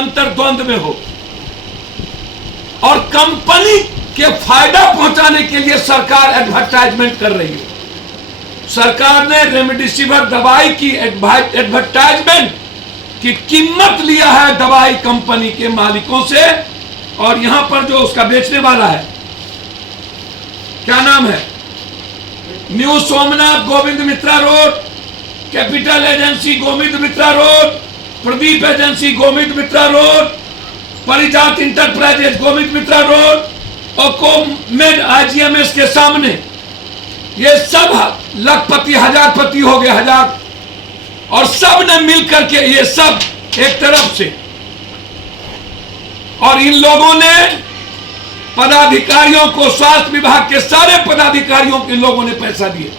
अंतर्द्वंद में हो और कंपनी के फायदा पहुंचाने के लिए सरकार एडवर्टाइजमेंट कर रही है। सरकार ने रेमडेसिविर दवाई की एडवर्टाइजमेंट की कीमत लिया है दवाई कंपनी के मालिकों से, और यहां पर जो उसका बेचने वाला है, क्या नाम है, new Somnath Govind Mitra road, capital agency Govind Mitra road, Pradeep agency Govind Mitra road, परिजात इंटरप्राइजेज गोविंद मित्रा रोड और कोमेड आईजीएमएस के सामने, ये सब लखपति हजारपति हो गए, हजार, और सब ने मिलकर के ये सब एक तरफ से, और इन लोगों ने पदाधिकारियों को, स्वास्थ्य विभाग के सारे पदाधिकारियों के लोगों ने पैसा दिए,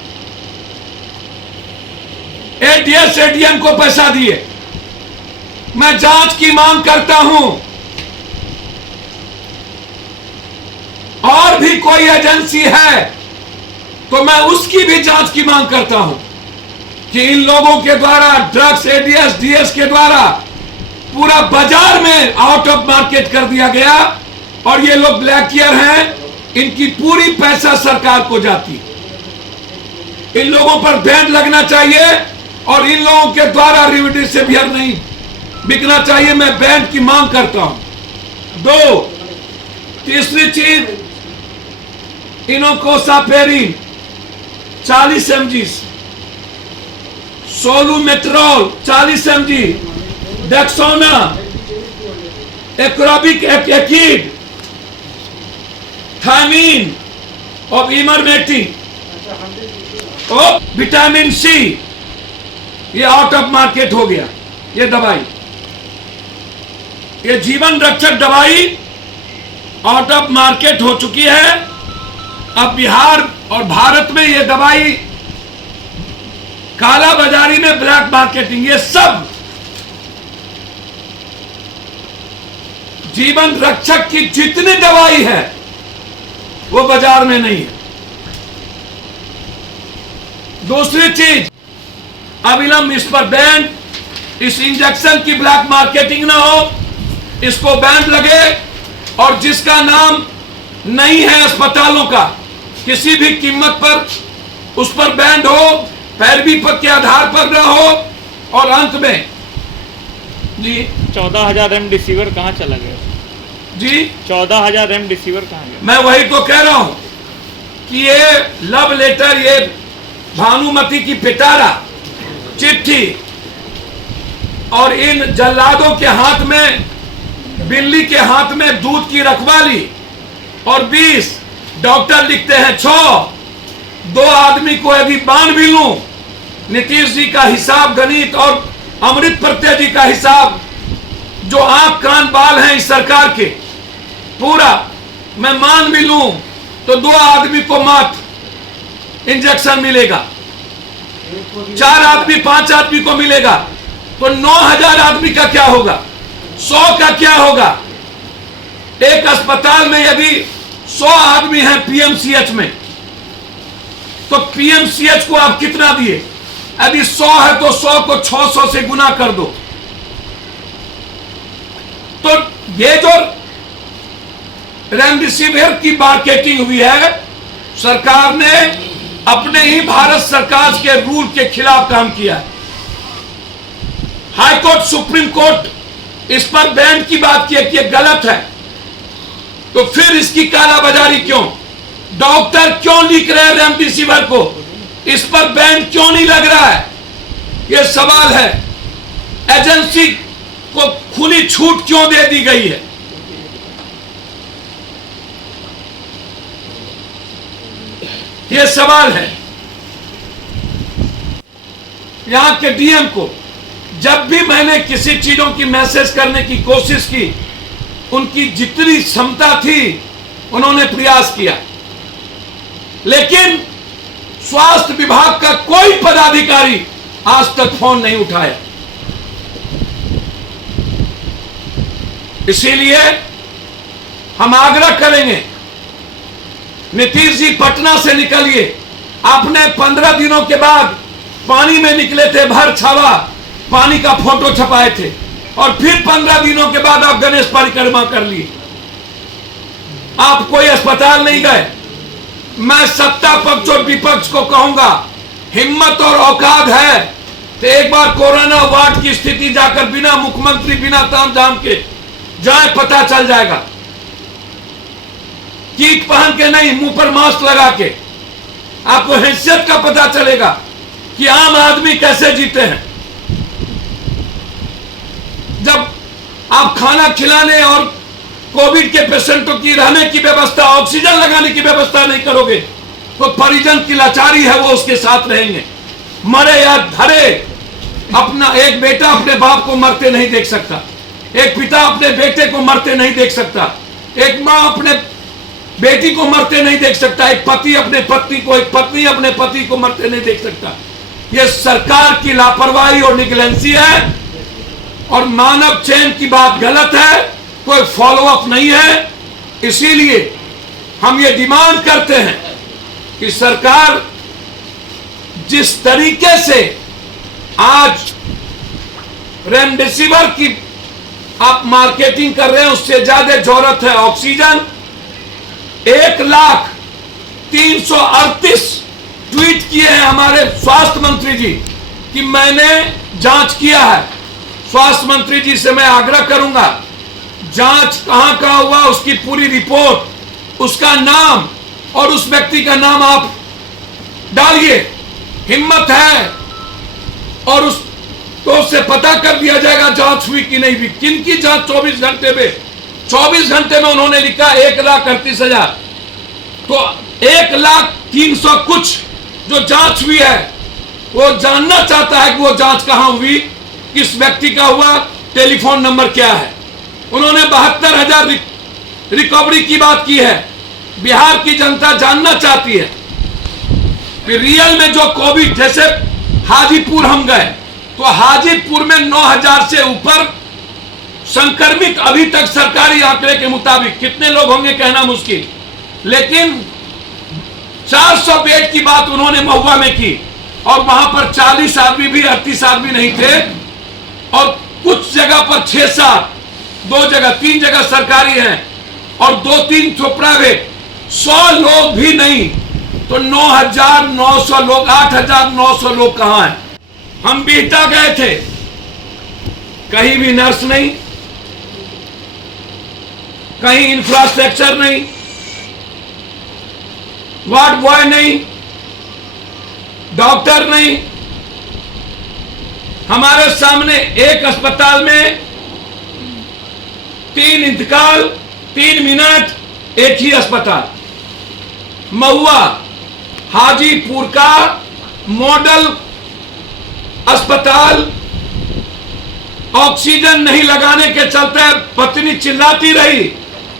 एडीएस एडीएम को पैसा दिए। मैं जांच की मांग करता हूं, और भी कोई एजेंसी है तो मैं उसकी भी जांच की मांग करता हूं कि इन लोगों के द्वारा ड्रग्स एडीएस डीएस के द्वारा पूरा बाजार में आउट ऑफ मार्केट कर दिया गया, और ये लोग ब्लैकियर हैं, इनकी पूरी पैसा सरकार को जाती है। इन लोगों पर बैन लगना चाहिए और इन लोगों के द्वारा रेमडेसिविर नहीं बिकना चाहिए। मैं बैन की मांग करता हूं। दो, तीसरी चीज, इनोकोसापेरिन 40 mg, सोलूमेट्रोल 40 mg, डेक्सोना, एक्रोबिक एकिड, थायमीन और इमरमेटिन और विटामिन सी, ये आउट ऑफ मार्केट हो गया। ये दवाई, ये जीवन रक्षक दवाई आउट ऑफ मार्केट हो चुकी है। अब बिहार और भारत में ये दवाई काला बाजारी में, ब्लैक मार्केटिंग, ये सब जीवन रक्षक की जितनी दवाई है वो बाजार में नहीं है। दूसरी चीज, अविलंब इस पर बैन, इस इंजेक्शन की ब्लैक मार्केटिंग ना हो, इसको बैन लगे, और जिसका नाम नहीं है अस्पतालों का, किसी भी कीमत पर उस पर बैन हो, पैरवी पर के आधार पर न हो। और अंत में जी 14,000 रेमडेसिविर कहाँ चला गया जी? 14,000 रेमडेसिविर कहाँ गया? मैं वही तो कह रहा हूं कि ये लव लेटर, ये भानुमति की पिटारा चिट्ठी, और इन जल्लादों के हाथ में, बिल्ली के हाथ में दूध की रखवाली, और 20 डॉक्टर लिखते हैं 6, 2 आदमी को यदि बांध भी लूं, नीतीश जी का हिसाब गणित और अमृत प्रत्यय जी का हिसाब, जो आंख कान बाल हैं इस सरकार के, पूरा मैं मान भी लूं तो 2 आदमी को मात्र इंजेक्शन मिलेगा, 4 आदमी 5 आदमी को मिलेगा, तो 9,000 आदमी का क्या होगा, 100 का क्या होगा? एक अस्पताल में यदि 100 आदमी हैं पीएमसीएच में, तो पीएमसीएच को आप कितना दिए? यदि 100 है तो 100 को 600 से गुना कर दो। तो ये जो रेमडेसिविर की मार्केटिंग हुई है, सरकार ने अपने ही भारत सरकार के रूल के खिलाफ काम किया है। हाई कोर्ट, सुप्रीम कोर्ट इस पर बैन की बात की कि गलत है, तो फिर इसकी कालाबाजारी क्यों? डॉक्टर क्यों लिख रहे हैं रेमडेसिविर को? इस पर बैन क्यों नहीं लग रहा है? यह सवाल है। एजेंसी को खुली छूट क्यों दे दी गई है? यह सवाल है। यहां के डीएम को जब भी मैंने किसी चीजों की मैसेज करने की कोशिश की, उनकी जितनी क्षमता थी उन्होंने प्रयास किया, लेकिन स्वास्थ्य विभाग का कोई पदाधिकारी आज तक फोन नहीं उठाया। इसीलिए हम आग्रह करेंगे, नीतीश जी पटना से निकलिए। आपने 15 दिनों के बाद पानी में निकले थे, भर छावा पानी का फोटो छपाए थे, और फिर 15 दिनों के बाद आप गणेश परिक्रमा कर लिए। आप कोई अस्पताल नहीं गए। मैं सत्ता पक्ष और विपक्ष को कहूंगा, हिम्मत और औकात है तो एक बार कोरोना वार्ड की स्थिति जाकर बिना मुख्यमंत्री बिना ताम झाम के जाए, पता चल जाएगा। किट पहन के नहीं, मुंह पर मास्क लगा के आपको हैसियत का पता चलेगा कि आम आदमी कैसे जीते हैं। जब आप खाना खिलाने और कोविड के पेशेंटों की रहने की व्यवस्था, ऑक्सीजन लगाने की व्यवस्था नहीं करोगे तो परिजन की लाचारी है, वो उसके साथ रहेंगे। मरे या धरे, अपना एक बेटा अपने बाप को मरते नहीं देख सकता, एक पिता अपने बेटे को मरते नहीं देख सकता, एक मां अपने बेटी को मरते नहीं देख सकता, एक पति अपने पत्नी को, एक पत्नी अपने पति को मरते नहीं देख सकता। यह सरकार की लापरवाही और निगलेंसी है और मानव चयन की बात गलत है, कोई फॉलोअप नहीं है। इसीलिए हम ये डिमांड करते हैं कि सरकार जिस तरीके से आज रेमडेसिविर की आप मार्केटिंग कर रहे हैं, उससे ज्यादा जरूरत है ऑक्सीजन। 1,338 ट्वीट किए हैं हमारे स्वास्थ्य मंत्री जी कि मैंने जांच किया है। स्वास्थ्य मंत्री जी से मैं आग्रह करूंगा, जांच कहां कहां हुआ, उसकी पूरी रिपोर्ट, उसका नाम और उस व्यक्ति का नाम आप डालिए। हिम्मत है और उससे पता कर दिया जाएगा जांच हुई कि नहीं हुई। किनकी जांच 24 घंटे में? 24 घंटे में उन्होंने लिखा 1,38,000, तो 1,03,000 कुछ जो जांच हुई है, वो जानना चाहता है कि वो जांच कहां हुई, किस व्यक्ति का हुआ, टेलीफोन नंबर क्या है। उन्होंने 72,000 रिकवरी की बात की है। बिहार की जनता जानना चाहती है कि रियल में जो कोविड, जैसे हाजीपुर हम गए तो हाजीपुर में 9,000 से ऊपर संक्रमित अभी तक सरकारी आंकड़े के मुताबिक, कितने लोग होंगे कहना मुश्किल, लेकिन 400 बेड की बात उन्होंने महुआ में की और वहां पर 40 आदमी भी 38 आदमी नहीं थे और कुछ जगह पर 6-7, 2 जगह 3 जगह सरकारी हैं और 2-3 तो प्राइवेट, 100 लोग भी नहीं तो 9,900 लोग, 8,900 लोग कहां हैं। हम बिहटा गए थे, कहीं भी नर्स नहीं, कहीं इंफ्रास्ट्रक्चर नहीं, वार्ड बॉय नहीं, डॉक्टर नहीं। हमारे सामने एक अस्पताल में 3 इंतकाल, 3 मिनट, एक ही अस्पताल। महुआ हाजीपुर का मॉडल अस्पताल, ऑक्सीजन नहीं लगाने के चलते पत्नी चिल्लाती रही,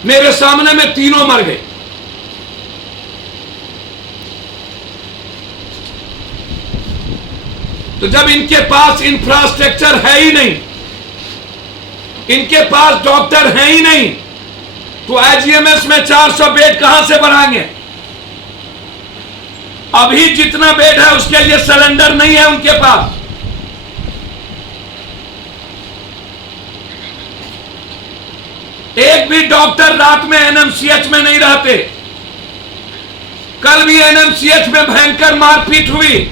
मेरे सामने में तीनों मर गए। तो जब इनके पास इंफ्रास्ट्रक्चर है ही नहीं, इनके पास डॉक्टर है ही नहीं, तो आईजीएमएस में 400 बेड कहां से बनाएंगे। अभी जितना बेड है उसके लिए सिलेंडर नहीं है उनके पास। एक भी डॉक्टर रात में एनएमसीएच में नहीं रहते। कल भी एनएमसीएच में भयंकर मारपीट हुई।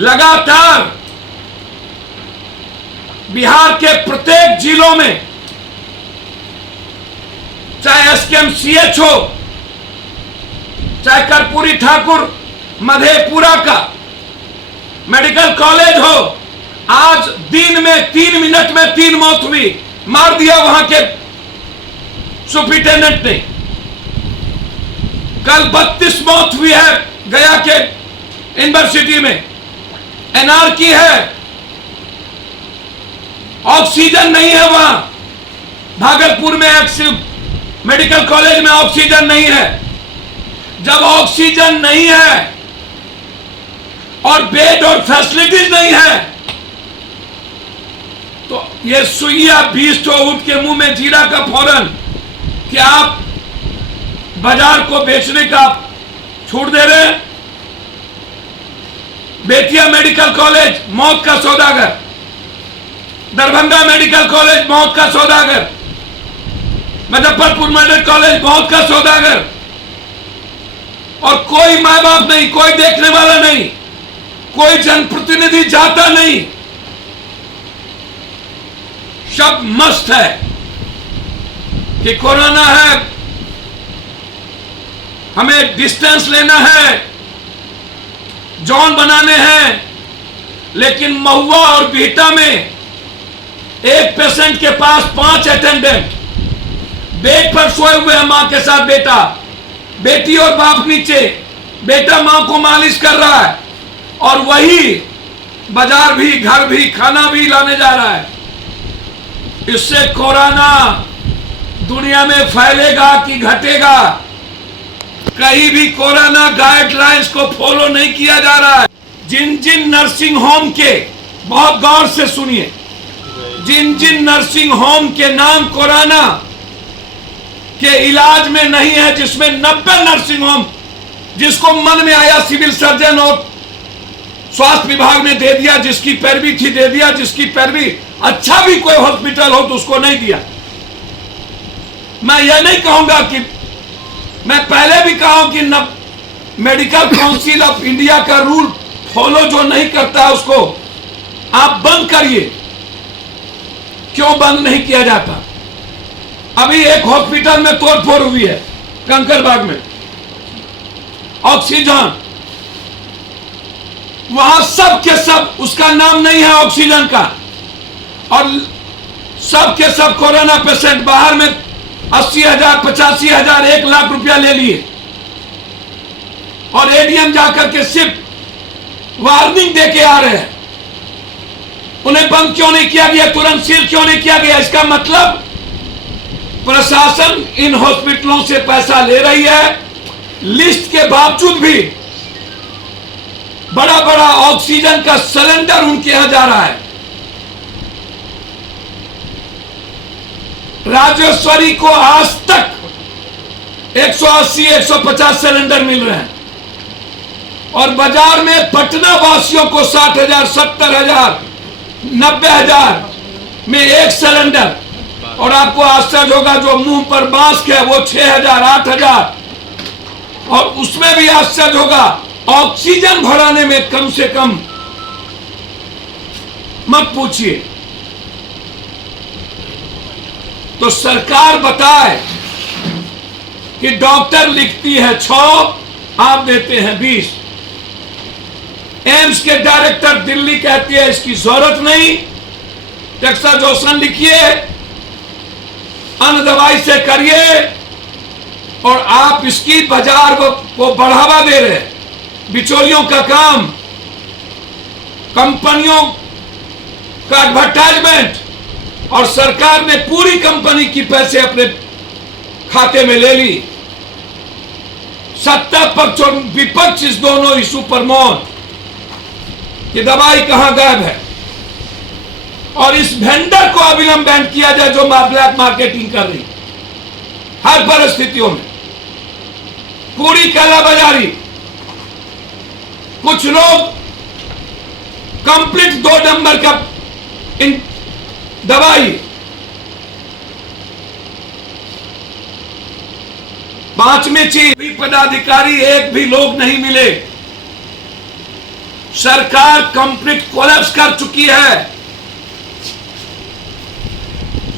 लगातार बिहार के प्रत्येक जिलों में, चाहे एसकेएमसीएच हो, चाहे कर्पूरी ठाकुर मधेपुरा का मेडिकल कॉलेज हो, आज दिन में 3 मिनट में 3 मौत हुई। मार दिया वहां के सुपरिटेंडेंट ने। कल 32 मौत हुई है गया के यूनिवर्सिटी में। एनआरकी है, ऑक्सीजन नहीं है वहां। भागलपुर में मेडिकल कॉलेज में ऑक्सीजन नहीं है। जब ऑक्सीजन नहीं है और बेड और फैसिलिटीज नहीं है तो ये सुइया 20 ऊंट के मुंह में जीरा का फौरन कि आप बाजार को बेचने का छूट दे रहे हैं। बेतिया मेडिकल कॉलेज मौत का सौदागर, दरभंगा मेडिकल कॉलेज मौत का सौदागर, मुजफ्फरपुर मेडिकल कॉलेज मौत का सौदागर, और कोई माँ बाप नहीं, कोई देखने वाला नहीं, कोई जनप्रतिनिधि जाता नहीं, सब मस्त है कि कोरोना है, हमें डिस्टेंस लेना है, जोन बनाने हैं। लेकिन महुआ और बिहटा में एक पेशेंट के पास 5 अटेंडेंट, बेड पर सोए हुए हैं, मां के साथ बेटा, बेटी और बाप नीचे, बेटा मां को मालिश कर रहा है, और वही बाजार भी, घर भी, खाना भी लाने जा रहा है। इससे कोरोना दुनिया में फैलेगा कि घटेगा? कहीं भी कोरोना गाइडलाइंस को फॉलो नहीं किया जा रहा है। जिन जिन नर्सिंग होम के, बहुत गौर से सुनिए, जिन जिन नर्सिंग होम के नाम कोरोना के इलाज में नहीं है, जिसमें 90 नर्सिंग होम, जिसको मन में आया सिविल सर्जन और स्वास्थ्य विभाग ने दे दिया, जिसकी पैरवी थी दे दिया, जिसकी पैरवी अच्छा भी कोई हॉस्पिटल हो तो उसको नहीं दिया। मैं यह नहीं कहूंगा कि, मैं पहले भी कहा हूं कि मेडिकल काउंसिल ऑफ इंडिया का रूल फॉलो जो नहीं करता उसको आप बंद करिए। क्यों बंद नहीं किया जाता? अभी एक हॉस्पिटल में तोड़फोड़ हुई है कंकरबाग में, ऑक्सीजन, वहां सब के सब, उसका नाम नहीं है ऑक्सीजन का, और सब के सब कोरोना पेशेंट बाहर में 80,000, 85,000, 1 लाख रुपया ले लिए, और एडीएम जाकर के सिर्फ वार्निंग दे के आ रहे हैं। उन्हें बंद क्यों नहीं किया गया? तुरंत सील क्यों नहीं किया गया? इसका मतलब प्रशासन इन हॉस्पिटलों से पैसा ले रही है, लिस्ट के बावजूद भी बड़ा बड़ा ऑक्सीजन का सिलेंडर उनके यहां जा रहा है। राजेश्वरी को आज तक 180, 150 सिलेंडर मिल रहे हैं, और बाजार में पटना वासियों को 60,000, 70,000, 90,000 में एक सिलेंडर, और आपको आश्चर्य होगा जो मुंह पर मास्क है वो 6,000, 8,000, और उसमें भी आश्चर्य होगा ऑक्सीजन भराने में कम से कम मत पूछिए। तो सरकार बताए कि डॉक्टर लिखती है 6, आप देते हैं 20। एम्स के डायरेक्टर दिल्ली कहती है इसकी जरूरत नहीं, टैक्साजोशन लिखिए, अन्य दवाई से करिए, और आप इसकी बाजार को बढ़ावा दे रहे हैं। बिचौलियों का काम, कंपनियों का एडवर्टाइजमेंट, और सरकार ने पूरी कंपनी की पैसे अपने खाते में ले ली। सत्ता पक्ष और विपक्ष इस दोनों इशू पर मौन कि दवाई कहां गायब है, और इस वेंडर को अविलंब बैन किया जाए जो ब्लैक मार्केटिंग कर रही हर परिस्थितियों में, पूरी कालाबाजारी। कुछ लोग कंप्लीट 2 नंबर का इन दवाई, 5वीं चीज, पदाधिकारी एक भी लोग नहीं मिले। सरकार कंप्लीट कोलैप्स कर चुकी है।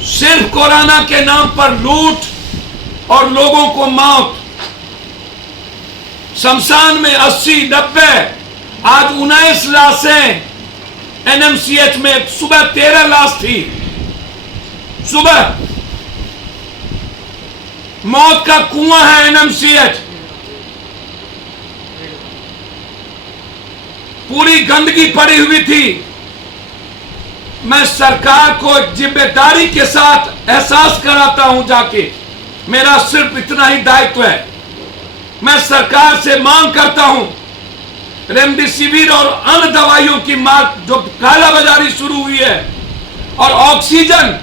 सिर्फ कोरोना के नाम पर लूट और लोगों को मौत। शमशान में 80, 90, आज 19 लाशें एनएमसीएच में, सुबह 13 लाश थी। सुबह मौत का कुआं है एनएमसीएच, पूरी गंदगी पड़ी हुई थी। मैं सरकार को जिम्मेदारी के साथ एहसास कराता हूं जाके, मेरा सिर्फ इतना ही दायित्व है। मैं सरकार से मांग करता हूं, रेमडेसिविर और अन्य दवाइयों की मांग जो कालाबाजारी शुरू हुई है, और ऑक्सीजन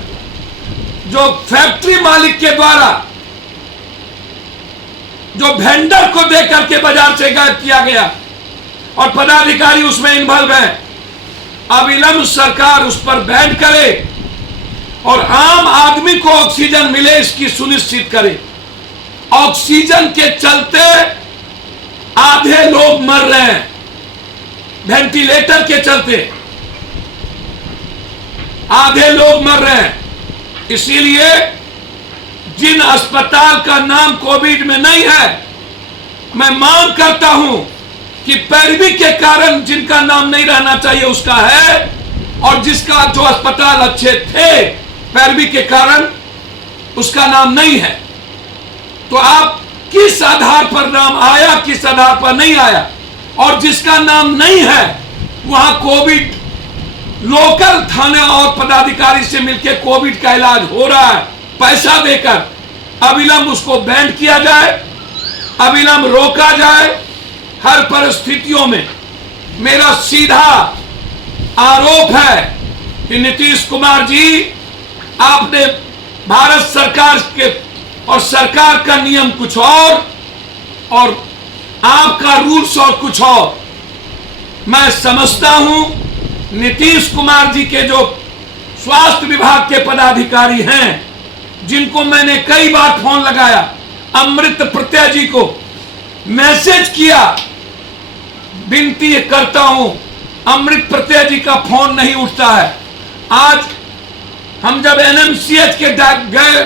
जो फैक्ट्री मालिक के द्वारा जो वेंडर को दे करके बाजार से गायब किया गया, और पदाधिकारी उसमें इन्वॉल्व है। अविलंब सरकार उस पर बैन करे और आम आदमी को ऑक्सीजन मिले इसकी सुनिश्चित करे। ऑक्सीजन के चलते आधे लोग मर रहे हैं, वेंटिलेटर के चलते आधे लोग मर रहे हैं। इसीलिए जिन अस्पताल का नाम कोविड में नहीं है, मैं मांग करता हूं कि पैरवी के कारण जिनका नाम नहीं रहना चाहिए उसका है, और जिसका जो अस्पताल अच्छे थे पैरवी के कारण उसका नाम नहीं है। तो आप किस आधार पर नाम आया, किस आधार पर नहीं आया, और जिसका नाम नहीं है वहां कोविड लोकल थाने और पदाधिकारी से मिलकर कोविड का इलाज हो रहा है पैसा देकर। अविलंब उसको बैन किया जाए, अविलंब रोका जाए हर परिस्थितियों में। मेरा सीधा आरोप है कि नीतीश कुमार जी, आपने भारत सरकार के और सरकार का नियम कुछ और आपका रूल्स और कुछ और। मैं समझता हूं नीतीश कुमार जी के जो स्वास्थ्य विभाग के पदाधिकारी हैं, जिनको मैंने कई बार फोन लगाया, अमृत प्रत्यय जी को मैसेज किया, विनती करता हूं, अमृत प्रत्यय जी का फोन नहीं उठता है। आज हम जब एनएमसीएच के गए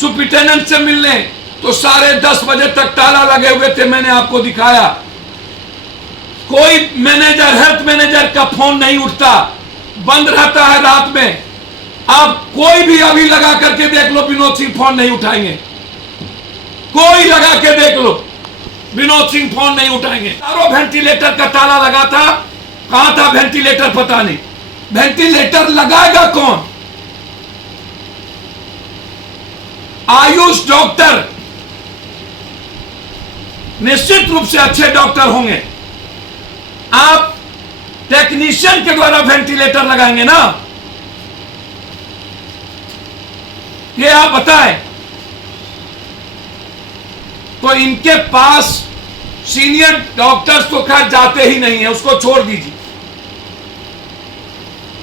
सुप्रिंटेंडेंट से मिलने तो 10:30 बजे तक ताला लगे हुए थे, मैंने आपको दिखाया। कोई मैनेजर, हेल्थ मैनेजर का फोन नहीं उठता, बंद रहता है रात में। आप कोई भी अभी लगा करके देख लो, विनोद सिंह फोन नहीं उठाएंगे। कोई लगा के देख लो, विनोद सिंह फोन नहीं उठाएंगे। चारों वेंटिलेटर का ताला लगा था, कहां था वेंटिलेटर पता नहीं। वेंटिलेटर लगाएगा कौन? आयुष डॉक्टर निश्चित रूप से अच्छे डॉक्टर होंगे। आप टेक्नीशियन के द्वारा वेंटिलेटर लगाएंगे ना, ये आप बताएं। तो इनके पास सीनियर डॉक्टर्स तो खैर जाते ही नहीं है, उसको छोड़ दीजिए।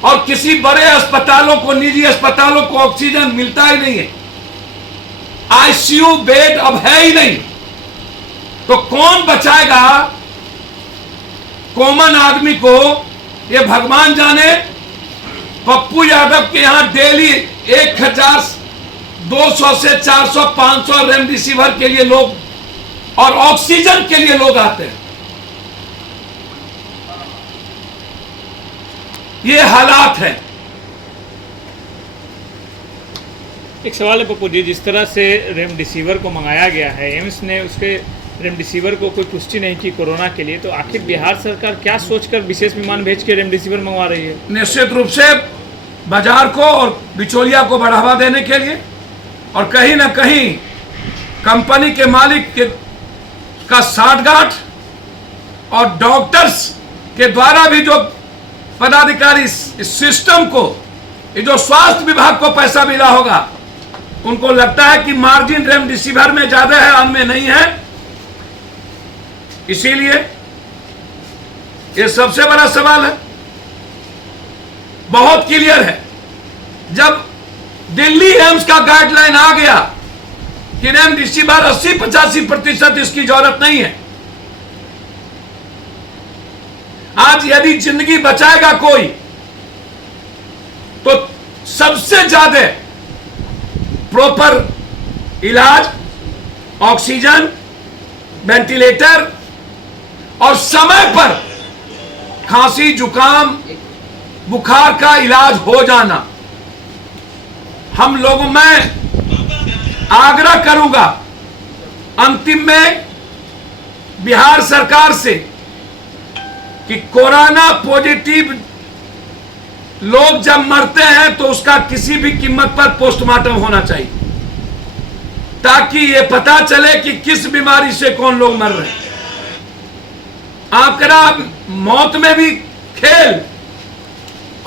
और किसी बड़े अस्पतालों को, निजी अस्पतालों को ऑक्सीजन मिलता ही नहीं है, आईसीयू बेड अब है ही नहीं। तो कौन बचाएगा कॉमन आदमी को? ये भगवान जाने। पप्पू यादव के यहां डेली 1200 से 400 500 रेमडेसिविर के लिए लोग और ऑक्सीजन के लिए लोग आते हैं। ये हालात है। एक सवाल है पप्पू जी, जिस तरह से रेमडेसिविर को मंगाया गया है, एम्स ने उसके रेमडेसिविर को कोई पुष्टि नहीं की कोरोना के लिए, तो आखिर बिहार सरकार क्या सोचकर विशेष विमान भेज के रेमडेसिविर मंगवा रही है? निश्चित रूप से बाजार को और बिचौलिया को बढ़ावा देने के लिए, और कहीं ना कहीं कंपनी के मालिक का साठगांठ और डॉक्टर्स के द्वारा भी जो पदाधिकारी इस सिस्टम को, ये जो स्वास्थ्य विभाग को पैसा मिला होगा, उनको लगता है कि मार्जिन रेमडेसिविर में ज्यादा है, अन्य में नहीं है। इसीलिए ये सबसे बड़ा सवाल है, बहुत क्लियर है। जब दिल्ली एम्स का गाइडलाइन आ गया कि रेमडेसिविर 80-85% इसकी जरूरत नहीं है, आज यदि जिंदगी बचाएगा कोई तो सबसे ज्यादा प्रॉपर इलाज, ऑक्सीजन, वेंटिलेटर और समय पर खांसी, जुकाम, बुखार का इलाज हो जाना। हम लोगों, मैं आग्रह करूंगा अंतिम में बिहार सरकार से कि कोरोना पॉजिटिव लोग जब मरते हैं तो उसका किसी भी कीमत पर पोस्टमार्टम होना चाहिए, ताकि ये पता चले कि किस बीमारी से कौन लोग मर रहे हैं। आंकड़ा मौत में भी खेल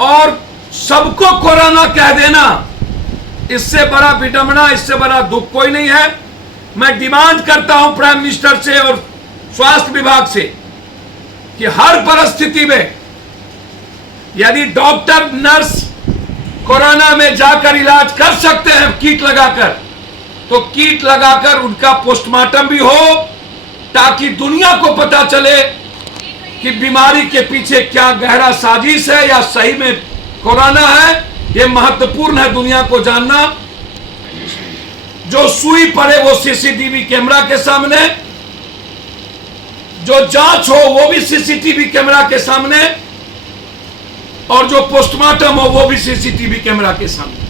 और सबको कोरोना कह देना, इससे बड़ा विडंबना, इससे बड़ा दुख कोई नहीं है। मैं डिमांड करता हूं प्राइम मिनिस्टर से और स्वास्थ्य विभाग से कि हर परिस्थिति में यदि डॉक्टर नर्स कोरोना में जाकर इलाज कर सकते हैं कीट लगाकर, तो कीट लगाकर उनका पोस्टमार्टम भी हो, ताकि दुनिया को पता चले कि बीमारी के पीछे क्या गहरा साजिश है या सही में कोरोना है। यह महत्वपूर्ण है दुनिया को जानना। जो सुई पड़े वो सीसीटीवी कैमरा के सामने, जो जांच हो वो भी सीसीटीवी कैमरा के सामने, और जो पोस्टमार्टम हो वो भी सीसीटीवी कैमरा के सामने।